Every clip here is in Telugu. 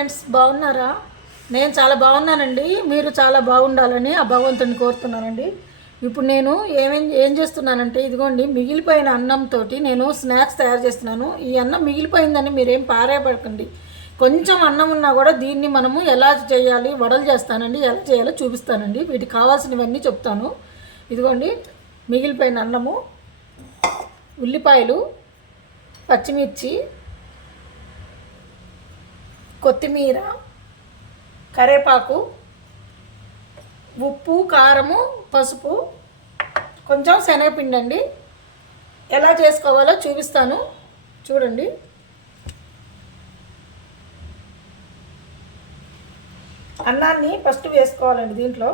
ఫ్రెండ్స్ బాగున్నారా? నేను చాలా బాగున్నానండి. మీరు చాలా బాగుండాలని ఆ భగవంతుని కోరుతున్నానండి. ఇప్పుడు నేను ఏమేం ఏం చేస్తున్నానంటే ఇదిగోండి మిగిలిపోయిన అన్నంతో నేను స్నాక్స్ తయారు చేస్తున్నాను. ఈ అన్నం మిగిలిపోయిందని మీరేం పారేపడకండి కొంచెం అన్నం ఉన్నా కూడా దీన్ని మనము ఎలా చేయాలి వడలు చేస్తానండి ఎలా చేయాలో చూపిస్తానండి. వీటికి కావాల్సినవన్నీ చెప్తాను. ఇదిగోండి మిగిలిపోయిన అన్నము ఉల్లిపాయలు పచ్చిమిర్చి కొత్తిమీర కరేపాకు ఉప్పు కారము పసుపు కొంచెం శనగపిండి అండి. ఎలా చేసుకోవాలో చూపిస్తాను. చూడండి. అన్నాన్ని ఫస్ట్ వేసుకోవాలండి దీంట్లో.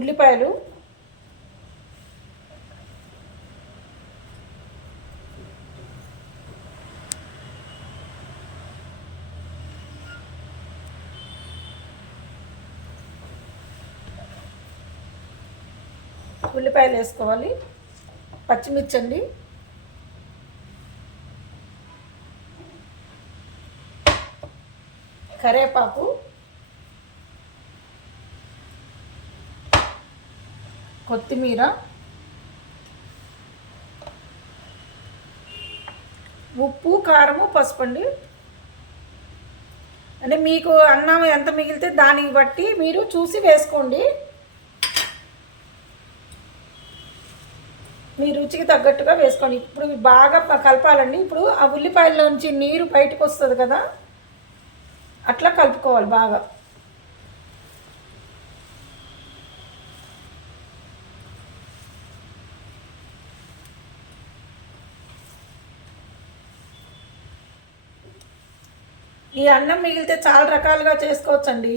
ఉల్లిపాయలు ఉల్లిపాయలు వేసుకోవాలి పచ్చిమిర్చి అండి. కరేపాకు కొత్తిమీర ఉప్పు కారము పసుపు అండి. అంటే మీకు అన్నం ఎంత మిగిలితే దానికి బట్టి మీరు చూసి వేసుకోండి. మీ రుచికి తగ్గట్టుగా వేసుకోండి. ఇప్పుడు బాగా కలపాలండి. ఇప్పుడు ఆ ఉల్లిపాయల్లోంచి నీరు బయటకు వస్తుంది కదా అట్లా కలుపుకోవాలి బాగా. ఈ అన్నం మిగిలితే చాలా రకాలుగా చేసుకోవచ్చండి.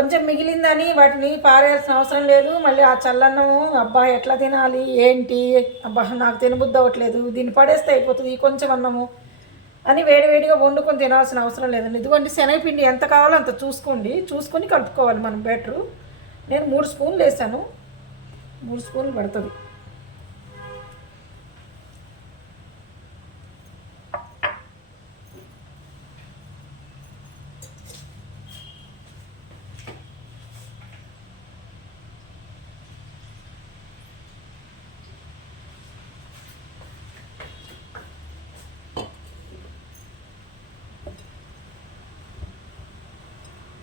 కొంచెం మిగిలిందని వాటిని పారేయాల్సిన అవసరం లేదు. మళ్ళీ ఆ చల్లన్నము అబ్బా ఎట్లా తినాలి ఏంటి? అబ్బా నాకు తినబుద్ధి అవ్వట్లేదు. దీన్ని పడేస్తే అయిపోతుంది ఈ కొంచెం అన్నము అని వేడివేడిగా వండుకొని తినాల్సిన అవసరం లేదండి. ఇదిగోండి శనగపిండి ఎంత కావాలో అంత చూసుకోండి. చూసుకొని కలుపుకోవాలి మనం బెటరు నేను మూడు స్పూన్లు వేసాను. మూడు స్పూన్లు పడుతుంది.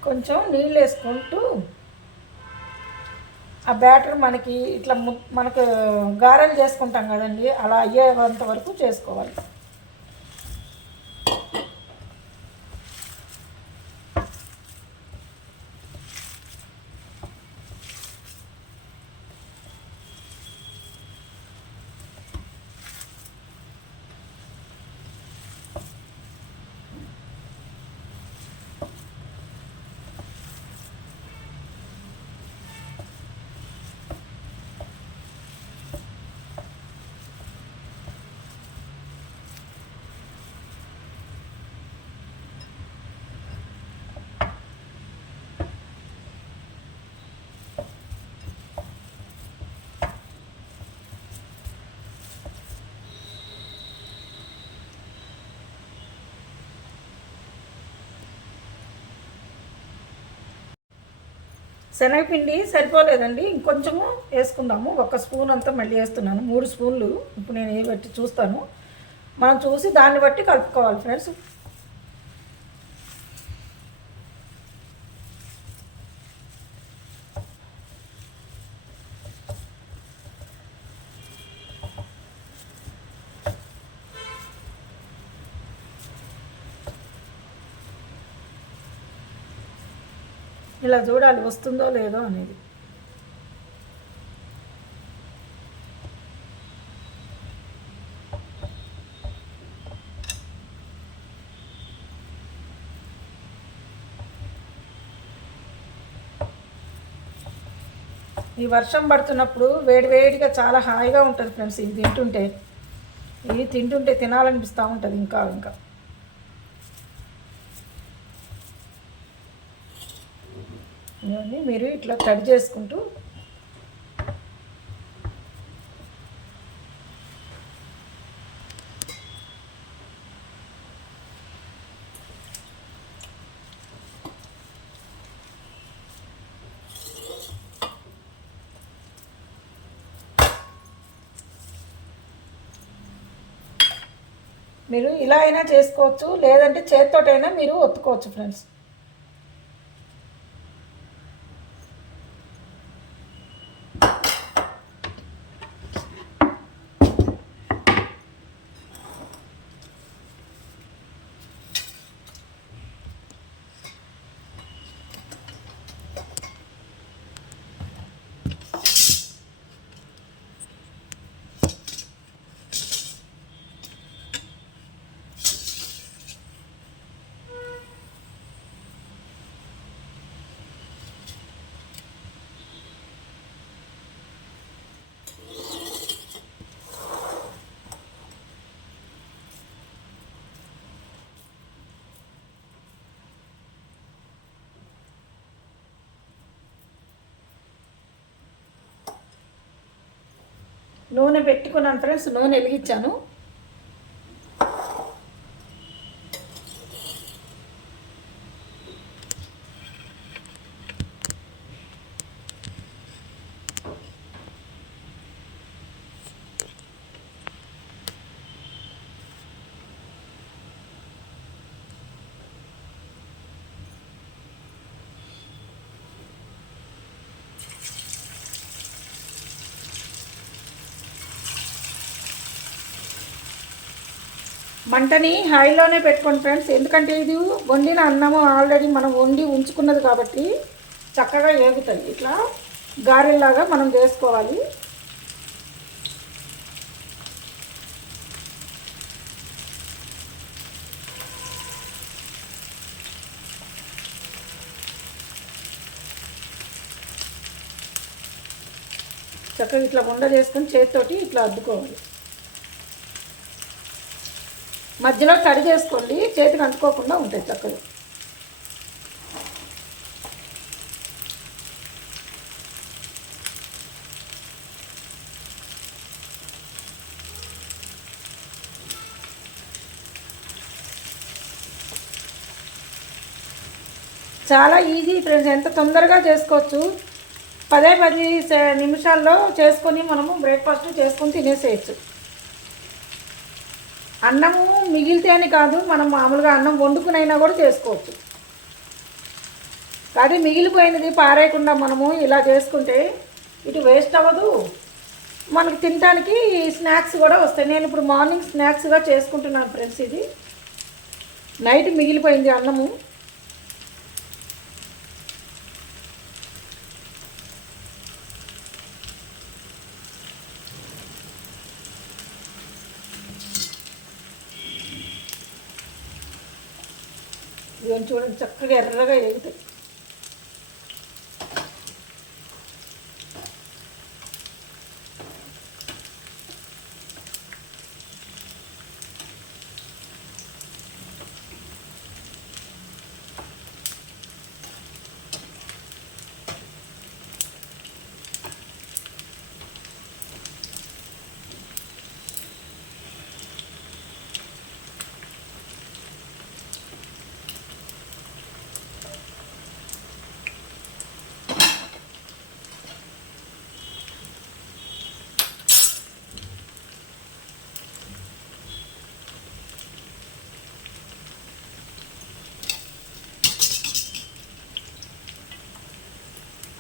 కొంచెం నీళ్ళు వేసుకుంటూ ఆ బ్యాటర్ మనకి ఇట్లా ము- మనకు గారెలు చేసుకుంటాం కదండి అలా అయ్యేంత వరకు చేసుకోవాలి. శనగపిండి సరిపోలేదండి. ఇంకొంచెము వేసుకుందాము. ఒక స్పూన్ అంతా మళ్ళీ వేస్తున్నాను. మూడు స్పూన్లు ఇప్పుడు నేను ఏ బట్టి చూస్తాను. మనం చూసి దాన్ని బట్టి కలుపుకోవాలి ఫ్రెండ్స్. ఇలా చూడాలి వస్తుందో లేదో అనేది. ఈ వర్షం పడుతున్నప్పుడు వేడివేడిగా చాలా హాయిగా ఉంటుంది ఫ్రెండ్స్ ఇది తింటుంటే. ఇది తింటుంటే తినాలనిపిస్తూ ఉంటుంది ఇంకా ఇంకా. ఆనియన్ని మీరు ఇట్లా కట్ చేసుకుంటూ మీరు ఇలా అయినా చేసుకోవచ్చు లేదంటే చేత్తోటైనా మీరు ఒత్తుకోవచ్చు ఫ్రెండ్స్ నూనె పెట్టుకున్నాను ఫ్రెండ్స్ నూనె వెలిగించాను. మంటని హైలోనే పెట్టుకోండి ఫ్రెండ్స్. ఎందుకంటే ఇది వండిన అన్నము ఆల్రెడీ మనం వండి ఉంచుకున్నది కాబట్టి చక్కగా ఏగుతుంది ఇట్లా గారెల్లాగా మనం చేసుకోవాలి చక్కగా ఇట్లా ఉండ చేసుకొని చేతితోటి ఇట్లా అద్దుకోవాలి. మధ్యలో తడి చేసుకోండి చేతికి అంటుకోకుండా ఉంటాయి చక్కగా చాలా ఈజీ ఫ్రెండ్స్ ఎంత తొందరగా చేసుకోవచ్చు. పదే పది నిమిషాల్లో చేసుకొని మనము బ్రేక్ఫాస్ట్ చేసుకొని తినేసేయచ్చు. అన్నము మిగిలితే అని కాదు మనం మామూలుగా అన్నం వండుకునైనా కూడా చేసుకోవచ్చు. కానీ మిగిలిపోయినది పారేయకుండా మనము ఇలా చేసుకుంటే ఇటు వేస్ట్ అవ్వదు. మనకి తినడానికి స్నాక్స్ కూడా వస్తాయి. నేను ఇప్పుడు మార్నింగ్ స్నాక్స్గా చేసుకుంటున్నాను ఫ్రెండ్స్ ఇది. నైట్ మిగిలిపోయింది అన్నము. ఇవన్నీ చూడండి చక్కగా ఎర్రగా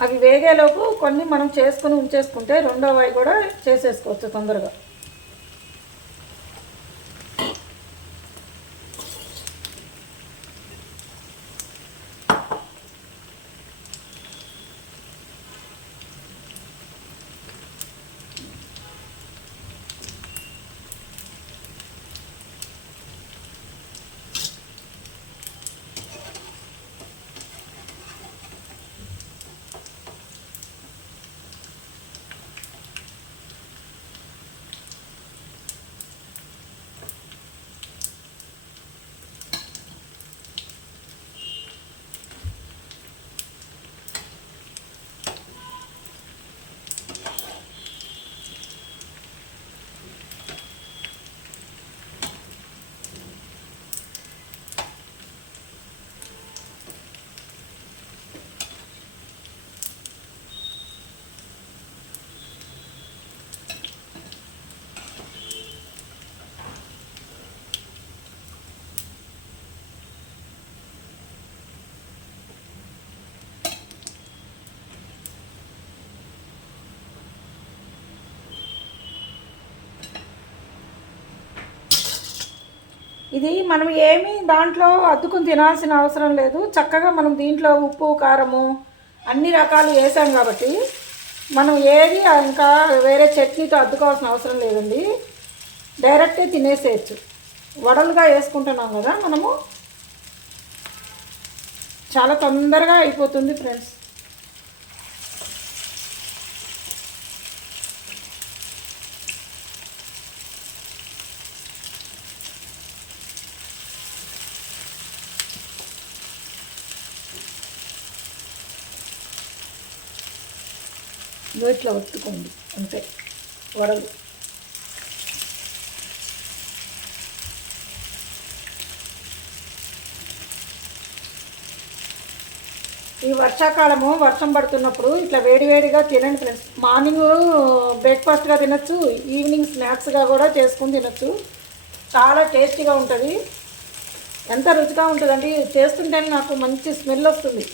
అవి వేగేలోపు కొన్ని మనం చేసుకుని ఉంచేసుకుంటే రెండో అవి కూడా చేసేసుకోవచ్చు తొందరగా. ఇది మనం ఏమీ దాంట్లో అద్దుకుని తినాల్సిన అవసరం లేదు. చక్కగా మనం దీంట్లో ఉప్పు కారము అన్ని రకాలు వేసాం కాబట్టి మనం ఏది ఇంకా వేరే చట్నీతో అద్దుకోవాల్సిన అవసరం లేదండి. డైరెక్టే తినేసేయచ్చు. వడలుగా వేసుకుంటున్నాం కదా మనము. చాలా తొందరగా అయిపోతుంది ఫ్రెండ్స్. ఇట్లా ఒత్తుకోండి. అంతే. వడలు. ఈ వర్షాకాలము వర్షం పడుతున్నప్పుడు ఇట్లా వేడివేడిగా తినండి ఫ్రెండ్స్ మార్నింగ్ బ్రేక్ఫాస్ట్గా తినచ్చు ఈవినింగ్ స్నాక్స్గా కూడా చేసుకుని తినచ్చు. చాలా టేస్టీగా ఉంటుంది. ఎంత రుచిగా ఉంటుందండి. చేస్తుంటేనే నాకు మంచి స్మెల్ వస్తుంది.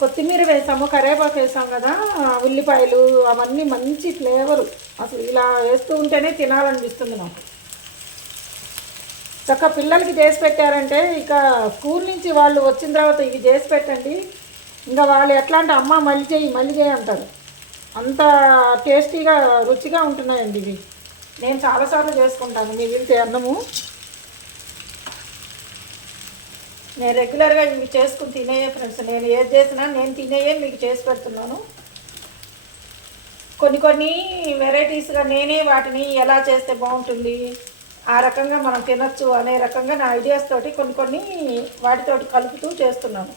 కొత్తిమీర వేసాము కరేపాకు వేసాం కదా ఉల్లిపాయలు అవన్నీ మంచి ఫ్లేవరు. అసలు ఇలా వేస్తూ ఉంటేనే తినాలనిపిస్తుంది నాకు. చక్క పిల్లలకి చేసి పెట్టారంటే ఇక స్కూల్ నుంచి వాళ్ళు వచ్చిన తర్వాత ఇవి చేసి పెట్టండి. ఇంకా వాళ్ళు ఎట్లా అంటే అమ్మ మళ్ళీ చేయి మళ్ళీ చేయి అంటారు. అంత టేస్టీగా రుచిగా ఉంటున్నాయండి ఇవి. నేను చాలాసార్లు చేసుకుంటాను. మీ వెళ్తే అన్నము. నేను రెగ్యులర్గా మీకు చేసుకుని తినేయే ఫ్రెండ్స్ నేను ఏది చేసినా నేను తినేయే మీకు చేసి పెడుతున్నాను. కొన్ని కొన్ని వెరైటీస్గా నేనే వాటిని ఎలా చేస్తే బాగుంటుంది ఆ రకంగా మనం తినచ్చు అనే రకంగా నా ఐడియాస్ తోటి కొన్ని కొన్ని వాటితోటి కలుపుతూ చేస్తున్నాను.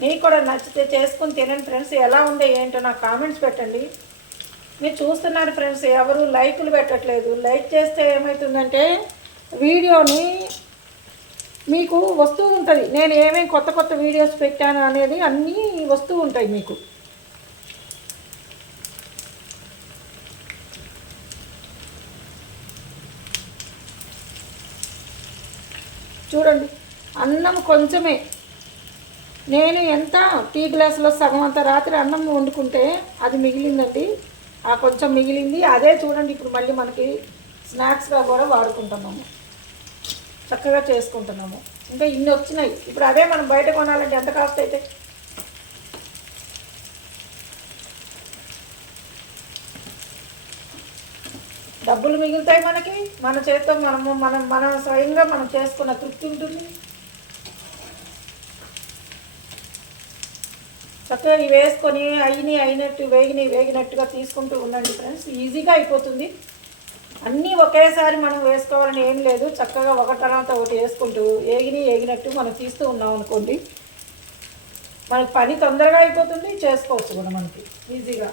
మీకు కూడా నచ్చితే చేసుకుని తినండి ఫ్రెండ్స్ ఎలా ఉందో ఏంటో నాకు కామెంట్స్ పెట్టండి. మీరు చూస్తున్నారు ఫ్రెండ్స్ ఎవరు లైకులు పెట్టట్లేదు. లైక్ చేస్తే ఏమవుతుందంటే వీడియోని మీకు వస్తూ ఉంటుంది. నేను ఏమేమి కొత్త కొత్త వీడియోస్ పెట్టాను అనేది అన్నీ వస్తూ ఉంటాయి మీకు. చూడండి అన్నం కొంచెమే. నేను ఎంత టీ గ్లాసులో సగం అంత రాత్రి అన్నం వండుకుంటే అది మిగిలిందండి. ఆ కొంచెం మిగిలింది. అదే చూడండి ఇప్పుడు మళ్ళీ మనకి స్నాక్స్గా కూడా వాడుకుంటున్నాము చక్కగా చేసుకుంటున్నాము. ఇంకా ఇన్ని వచ్చినాయి. ఇప్పుడు అదే మనం బయట కొనాలంటే ఎంత కాస్ట్ అయితే? డబ్బులు మిగులుతాయి మనకి. మన చేతితో మనము మనం మనం స్వయంగా మనం చేసుకున్న తృప్తి ఉంటుంది. చక్కగా ఇవి వేసుకొని అయిని అయినట్టు వేగిని వేగినట్టుగా తీసుకుంటూ ఉండండి ఫ్రెండ్స్. ఈజీగా అయిపోతుంది. అన్నీ ఒకేసారి మనం వేసుకోవాలని ఏం లేదు. చక్కగా ఒక తర్వాత ఒకటి వేసుకుంటూ ఏగిని ఏగినట్టు మనం తీస్తూ ఉన్నాం అనుకోండి. మనకి పని తొందరగా అయిపోతుంది చేసుకోవచ్చు కూడా మనకి. ఈజీగా.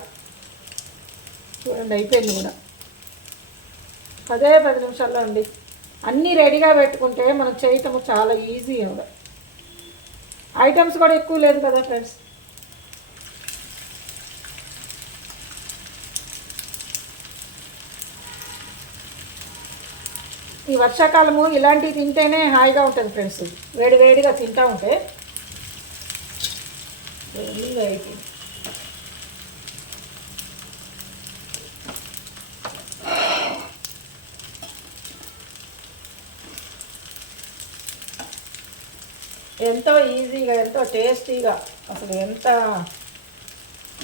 చూడండి అయిపోయింది కూడా. పదే పది నిమిషాల్లో అండి. అన్నీ రెడీగా పెట్టుకుంటే మనం చేయటం చాలా ఈజీ కూడా. ఐటమ్స్ కూడా ఎక్కువ లేదు కదా ఫ్రెండ్స్? ఈ వర్షాకాలము ఇలాంటివి తింటేనే హాయిగా ఉంటుంది ఫ్రెండ్స్. వేడి వేడిగా తింటూ ఉంటే ఎంతో ఈజీగా ఎంతో టేస్టీగా అసలు ఎంత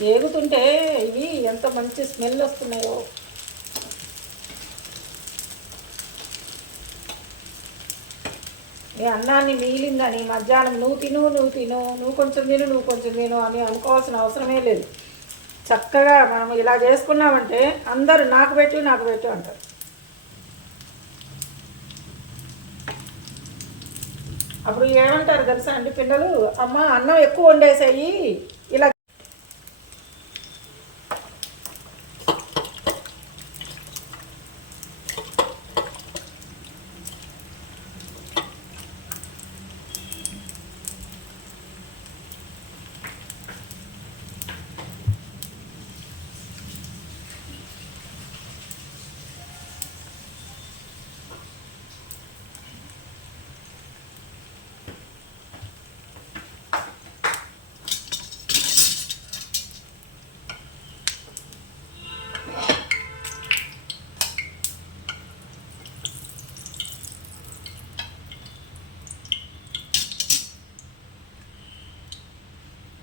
వేగుతుంటే ఇవి ఎంత మంచి స్మెల్ వస్తున్నాయో. ఈ అన్నాన్ని మిగిలిందని మధ్యాహ్నం నువ్వు తిను నువ్వు తిను నువ్వు కొంచెం తిను నువ్వు కొంచెం తిను అని అనుకోవాల్సిన అవసరమే లేదు. చక్కగా మనం ఇలా చేసుకున్నామంటే అందరూ నాకు పెట్టు నాకు పెట్టు అంటారు. అప్పుడు ఏమంటారు తెలుసా అండి పిల్లలు? అమ్మ అన్నం ఎక్కువ వండేసాయి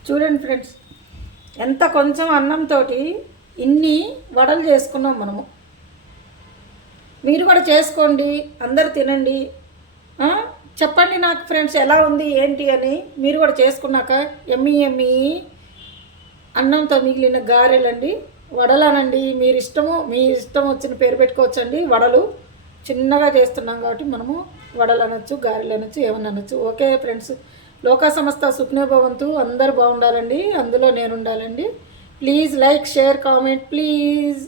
చూడండి ఫ్రెండ్స్ ఎంత కొంచెం అన్నంతో ఇన్ని వడలు చేసుకున్నాం మనము. మీరు కూడా చేసుకోండి అందరు తినండి. చెప్పండి నాకు ఫ్రెండ్స్ ఎలా ఉంది ఏంటి అని మీరు కూడా చేసుకున్నాక ఎమ్మి ఎమ్మి అన్నంతో మిగిలిన గారెలండి వడలనండి. మీరు ఇష్టము మీ ఇష్టం వచ్చిన పేరు పెట్టుకోవచ్చండి. వడలు చిన్నగా చేస్తున్నాం కాబట్టి మనము వడలు అనొచ్చు గారెలు అనొచ్చు ఏమన్నా అనొచ్చు ఓకే ఫ్రెండ్స్ లోకా సంస్థ సుఖ్నే భవంతు. అందరూ బాగుండాలండి. అందులో నేను ఉండాలండి please like share comment please.